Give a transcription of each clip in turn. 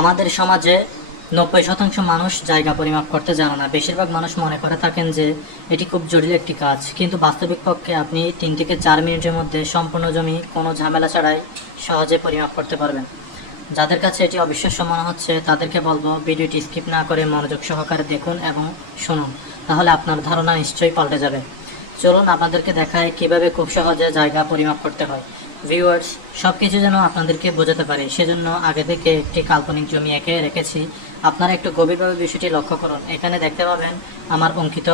আমাদের সমাজে নব্বই শতাংশ মানুষ জায়গা পরিমাপ করতে জানে না। বেশিরভাগ মানুষ মনে করে থাকেন যে এটি খুব জটিল একটি কাজ। কিন্তু বাস্তবিক পক্ষে আপনি তিন থেকে চার মিনিটের মধ্যে সম্পূর্ণ জমি কোনো ঝামেলা ছাড়াই সহজে পরিমাপ করতে পারবেন। যাদের কাছে এটি অবিশ্বাস্য মনে হচ্ছে, তাদেরকে বলব, ভিডিওটি স্কিপ না করে মনোযোগ সহকারে দেখুন এবং শুনুন। তাহলে আপনার ধারণা নিশ্চয়ই পাল্টে যাবে। চলুন আপনাদেরকে দেখায় কীভাবে খুব সহজে জায়গা পরিমাপ করতে হয়। ভিউয়ার্স সব কিছু যেন আপনাদেরকে বোঝাতে পারে, সেজন্য আগে থেকে একটি কাল্পনিক জমি এঁকে রেখেছি। আপনারা একটু গভীরভাবে বিষয়টি লক্ষ্য করুন। এখানে দেখতে পাবেন আমার অঙ্কিত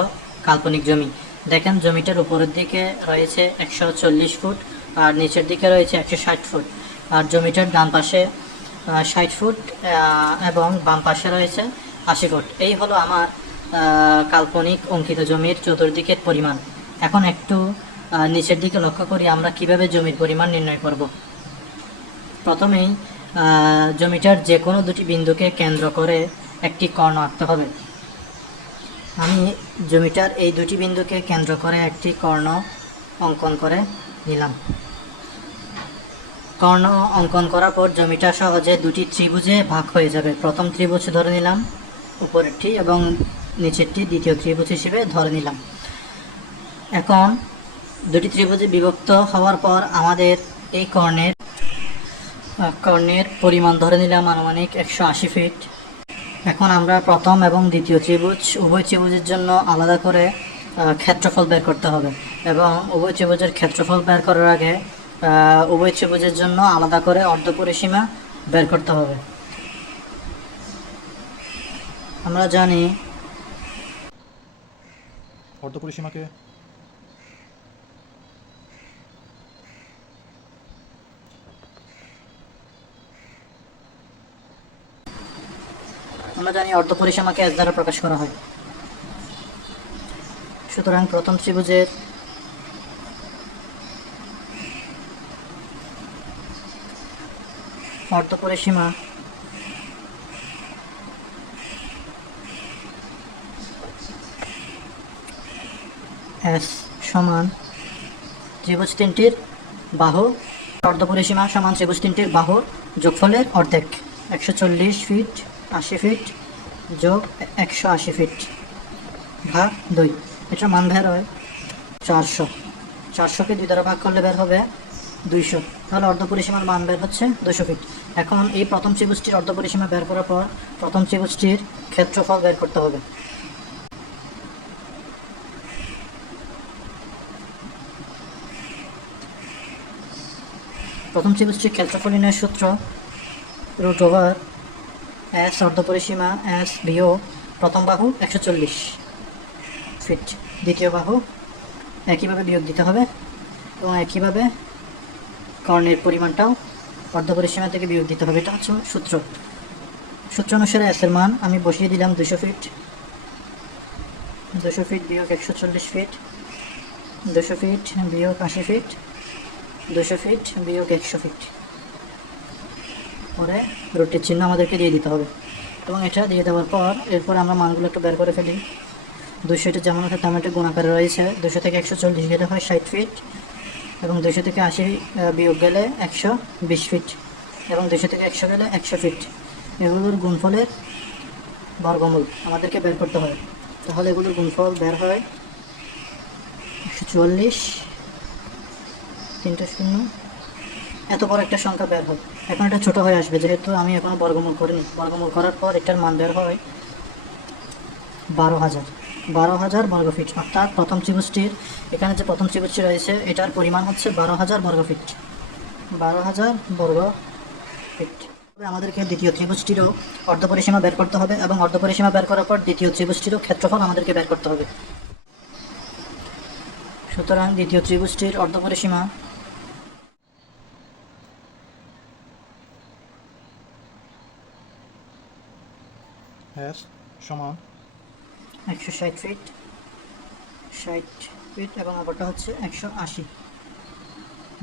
কাল্পনিক জমি। দেখেন, জমিটার উপরের দিকে রয়েছে একশো চল্লিশ ফুট আর নিচের দিকে রয়েছে একশো ষাট ফুট। আর জমিটার ডান পাশে ষাট ফুট এবং বাম পাশে রয়েছে আশি ফুট। এই হলো আমার কাল্পনিক অঙ্কিত জমির চতুর্দিকের পরিমাণ। এখন একটু নিচের দিকে লক্ষ্য করি আমরা কীভাবে জমির পরিমাণ নির্ণয় করব। প্রথমেই জমিটার যে কোনো দুটি বিন্দুকে কেন্দ্র করে একটি কর্ণ আঁকতে হবে। আমি জমিটার এই দুটি বিন্দুকে কেন্দ্র করে একটি কর্ণ অঙ্কন করে নিলাম। কর্ণ অঙ্কন করার পর জমিটা সহজে দুটি ত্রিভুজে ভাগ হয়ে যাবে। প্রথম ত্রিভুজ ধরে নিলাম, উপরেরটি এবং নিচেরটি দ্বিতীয় ত্রিভুজ হিসেবে ধরে নিলাম। এখন দুটি ত্রিভুজে বিভক্ত হওয়ার পর আমাদের এই কর্ণের কর্ণের পরিমাণ ধরে নিলাম আনুমানিক একশো আশি ফিট। এখন আমরা প্রথম এবং দ্বিতীয় ত্রিভুজ, উভয় ত্রিভুজের জন্য আলাদা করে ক্ষেত্রফল বের করতে হবে এবং উভয় ত্রিভুজের ক্ষেত্রফল বের করার আগে উভয় ত্রিভুজের জন্য আলাদা করে অর্ধপরিসীমা বের করতে হবে। আমরা জানি অর্ধপরিসীমাকে আমরা জানি অর্ধ পরিসীমাকে এস দ্বারা প্রকাশ করা হয়। সুতরাং প্রথম ত্রিভুজের অর্ধপরিসীমা এস সমান ত্রিভুজ তিনটির বাহু অর্ধপরিসীমা সমান ত্রিভুজ তিনটির বাহুর যোগফলের অর্ধেক, একশো চল্লিশ ফিট আশি ফিট যোগ একশো আশি ফিট ভাগ দুই। এটা মান বের হয় চারশো। চারশোকে দুই দ্বারা ভাগ করলে বের হবে দুইশো। তাহলে অর্ধপরিসীমার মান বের হচ্ছে দুশো ফিট এখন এই প্রথম ত্রিভুজটির অর্ধপরিসীমা বের করার পর প্রথম ত্রিভুজটির ক্ষেত্রফল বের করতে হবে। প্রথম ত্রিভুজটির ক্ষেত্রফল নির্ণয়ের সূত্র রুট ওভার এস অর্ধপরিসীমা এস বিও প্রথম বাহু একশো চল্লিশ ফিট দ্বিতীয় বাহু একইভাবে বিয়োগ দিতে হবে এবং একইভাবে কর্ণের পরিমাণটাও অর্ধপরিসীমা থেকে বিয়োগ দিতে হবে। এটা হচ্ছে সূত্র। সূত্র অনুসারে এস এর মান আমি বসিয়ে দিলাম দুশো ফিট দুশো ফিট বিয়োগ একশো চল্লিশ ফিট দুশো ফিট বিয়োগ আশি ফিট দুশো ফিট বিয়োগ একশো ফিট পরে রুটির চিহ্ন আমাদেরকে দিয়ে দিতে হবে। এবং এটা দিয়ে দেওয়ার পর এরপর আমরা মানগুলো একটু বের করে ফেলি। দুশো এটা যেমন আছে, তেমন একটা গুণাকারে রয়েছে। দুশো থেকে একশো চল্লিশ গেলে হয় ষাট ফিট এবং দুশো থেকে আশি বিয়োগ গেলে একশো বিশ ফিট এবং দুশো থেকে একশো গেলে একশো ফিট এগুলোর গুণফলের বর্গমূল আমাদেরকে বের করতে হয়। তাহলে এগুলোর গুণফল বের হয় একশো চুয়াল্লিশ তিনটে শূন্য এত বড় একটা সংখ্যা বের হয় এখন এটা ছোট হয়ে আসবে, যেহেতু আমি এখনও বর্গমূল করিনি। বর্গমূল করার পর এটার মান বের হয় বারো হাজার। বারো হাজার বর্গ ফিট অর্থাৎ প্রথম ত্রিভুজটির, এখানে যে প্রথম ত্রিভুজটি রয়েছে, এটার পরিমাণ হচ্ছে বারো হাজার বর্গ ফিট বারো হাজার বর্গ ফিট আমাদেরকে দ্বিতীয় ত্রিভুজটিরও অর্ধপরিসীমা বের করতে হবে এবং অর্ধপরিসীমা বের করার পর দ্বিতীয় ত্রিভুজটিরও ক্ষেত্রফল আমাদেরকে বের করতে হবে। সুতরাং দ্বিতীয় ত্রিভুজটির অর্ধপরিসীমা এস সমান একশো ষাট ফিট ষাট ফিট এবং অপরটা হচ্ছে একশো আশি।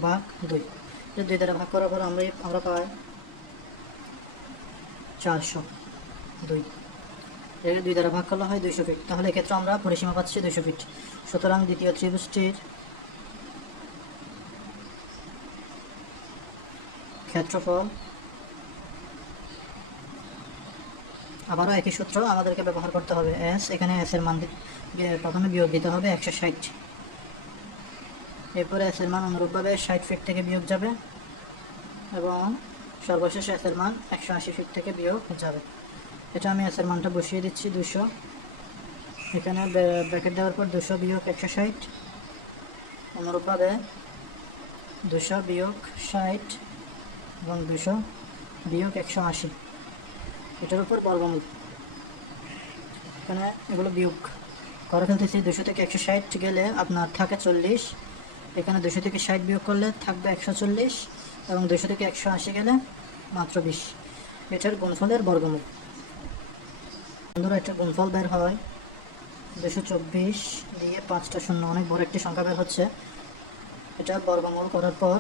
ভাগ দুই। দুই দ্বারা ভাগ করার পর আমরা আমরা পাই চারশো দুই। এটাকে দুই দ্বারা ভাগ করলে হয় দুইশো ফিট তাহলে এক্ষেত্রে আমরা পরিসীমা পাচ্ছি দুইশো ফিট সুতরাং দ্বিতীয় ত্রিভুজটির ক্ষেত্রফল আবারও একই সূত্র আমাদেরকে ব্যবহার করতে হবে। এস এখানে এস এর মান প্রথমে বিয়োগ দিতে হবে একশো ষাট। এরপরে এস এর মান অনুরূপভাবে ষাট ফিট থেকে বিয়োগ যাবে এবং সর্বশেষ এস এর মান একশো আশি ফিট থেকে বিয়োগ যাবে। এটা আমি এস এর মানটা বসিয়ে দিচ্ছি, দুশো। এখানে ব্র্যাকেট দেওয়ার পর দুশো বিয়োগ একশো ষাট। অনুরূপভাবে দুশো বিয়োগ ষাট এবং দুশো বিয়োগ একশো আশি। এটার উপর বর্গমূল। এখানে এগুলো বিয়োগ। করে ফেলতেছি দুশো থেকে একশো ষাট গেলে আপনার থাকে চল্লিশ। এখানে দুশো থেকে ষাট বিয়োগ করলে থাকবে একশো চল্লিশ এবং দুশো থেকে একশো আশি গেলে মাত্র বিশ। এটার গুণফলের বর্গমূল। বন্ধুরা এটার গুণফল বের হয় দুশো চব্বিশ দিয়ে পাঁচটা শূন্য। অনেক বড় একটি সংখ্যা বের হচ্ছে। এটা বর্গমূল করার পর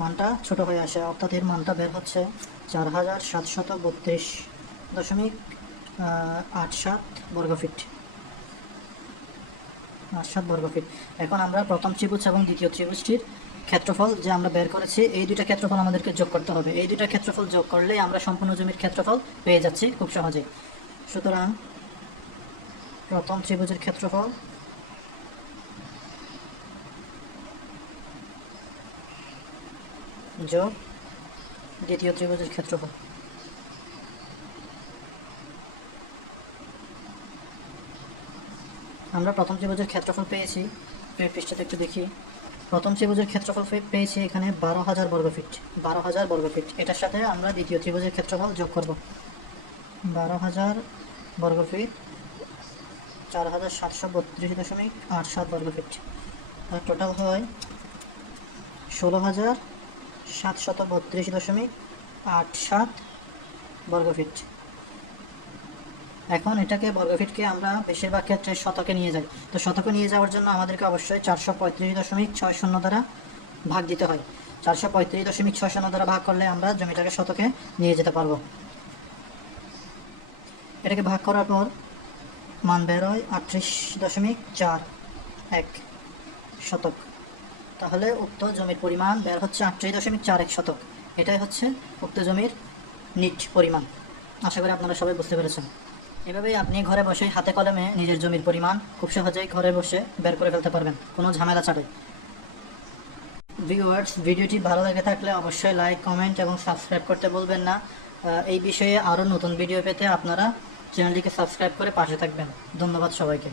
মানটা ছোট হয়ে আসে, অর্থাৎ এর মানটা বের হচ্ছে। চার হাজার সাতশত বত্রিশ দশমিক আট সাত বর্গফিট। আট সাত বর্গফিট। এখন আমরা প্রথম ত্রিভুজ এবং দ্বিতীয় ত্রিভুজটির ক্ষেত্রফল যে আমরা বের করেছি, এই দুইটা ক্ষেত্রফল আমাদেরকে যোগ করতে হবে। এই দুইটা ক্ষেত্রফল যোগ করলেই আমরা সম্পূর্ণ জমির ক্ষেত্রফল পেয়ে যাচ্ছি খুব সহজেই। সুতরাং প্রথম ত্রিভুজের ক্ষেত্রফল যোগ দ্বিতীয় ত্রিভুজের ক্ষেত্রফল। আমরা প্রথম ত্রিভুজের ক্ষেত্রফল পেয়েছি পৃষ্ঠাতে একটু দেখি। প্রথম ত্রিভুজের ক্ষেত্রফল পেয়েছি এখানে বারো হাজার বর্গফিট। বারো হাজার বর্গফিট। এটার সাথে আমরা দ্বিতীয় ত্রিভুজের ক্ষেত্রফল যোগ করব। বারো হাজার বর্গফিট, চার হাজার সাতশো বত্রিশ দশমিক আট সাত বর্গফিট। টোটাল হয় ষোলো হাজার সাতশত বত্রিশ দশমিক আট সাত বর্গফিট। এখন এটাকে বর্গফিটকে আমরা বেশিরভাগ ক্ষেত্রে শতকে নিয়ে যাই। তো শতকে নিয়ে যাওয়ার জন্য আমাদেরকে অবশ্যই চারশো পঁয়ত্রিশ দশমিক ছয় শূন্য দ্বারা ভাগ দিতে হয়। চারশো পঁয়ত্রিশ দশমিক ছয় শূন্য দ্বারা ভাগ করলে আমরা জমিটাকে শতকে নিয়ে যেতে পারব। এটাকে ভাগ করার পর মান বের হয় আটত্রিশ দশমিক চার এক শতক। তাহলে উক্ত জমির পরিমাণ বের হচ্ছে আটত্রিশ দশমিক চার এক শতক। এটাই হচ্ছে উক্ত জমির নিট পরিমাণ। আশা করি আপনারা সবাই বুঝতে পেরেছেন। এভাবেই আপনি ঘরে বসে হাতে কলমে নিজের জমির পরিমাণ খুব সহজেই ঘরে বসে বের করে ফেলতে পারবেন। কোনো ঝামেলা ছাড়াই। ভিউয়ার্স, ভিডিওটি ভালো লেগে থাকলে অবশ্যই লাইক, কমেন্ট এবং সাবস্ক্রাইব করতে বলবেন না। এই বিষয়ে আরও নতুন ভিডিও পেতে আপনারা চ্যানেলটিকে সাবস্ক্রাইব করে পাশে থাকবেন। ধন্যবাদ সবাইকে।